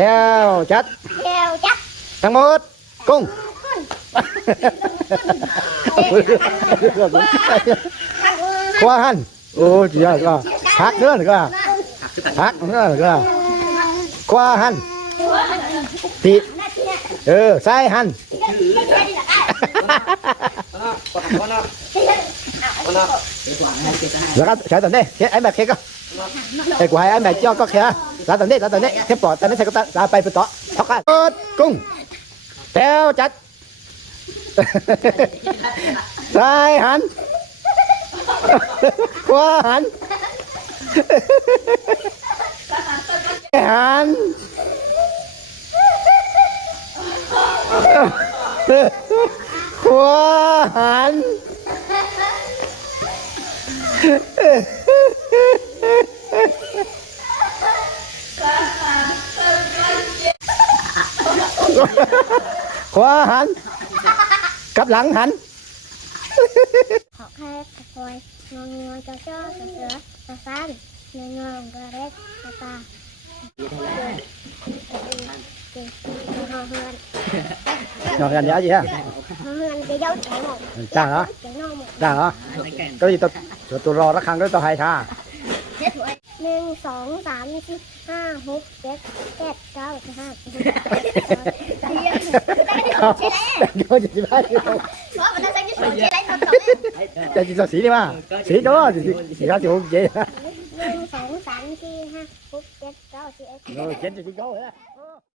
Theo chất. Theo chất. Thằng một. Cung. Qua hẳn. ô chị ơi. Hát nữa được à? Hát nữa được à? Qua hẳn. Tị. Ừ, sai hẳn. Rồi dạ, các trái tuần đây, em bạc kia cơ. Thầy của hai em bạc cho có kia. หันตีเออซ้ายหันแล้วก็ใช้ตอนนี้ใช้ไอ้แบบเคก็ไอ้กวาตอนนี้ร้านตอนนี้เทปปอดตอนนี้ใช้ก็ตาไปไปต่อท็อกกันเปิดกุ้งแถวจัดซ้ายหันขวาหันหันขวาหัน ขวาหันกลับหลังหัน ขอแค่ตะโกยงงงจอจอเสือตะซันเงงงกระเร็กตะตาเก่งหอเฮือน Ngồi gần giá gì ha? หอเฮื อนจะเย้าแฉหมด Chà hả? จะนอหมด Chà hả? Cái gì tôi tôi, tôi rò nó khăn cái tôi hay tha. หนึ่งสองสามสี่ห้าหกเจ็ดแปดเก้าสิบห้า Vô gì chị bác? Cho chị cho xỉ đi mà. Xỉ đó thì chị ra chịu vậy. หนึ่งสองสามสี่ห้าหกเจ็ดเก้าสิบเอ็ด Rồi chết cho chị có nữa.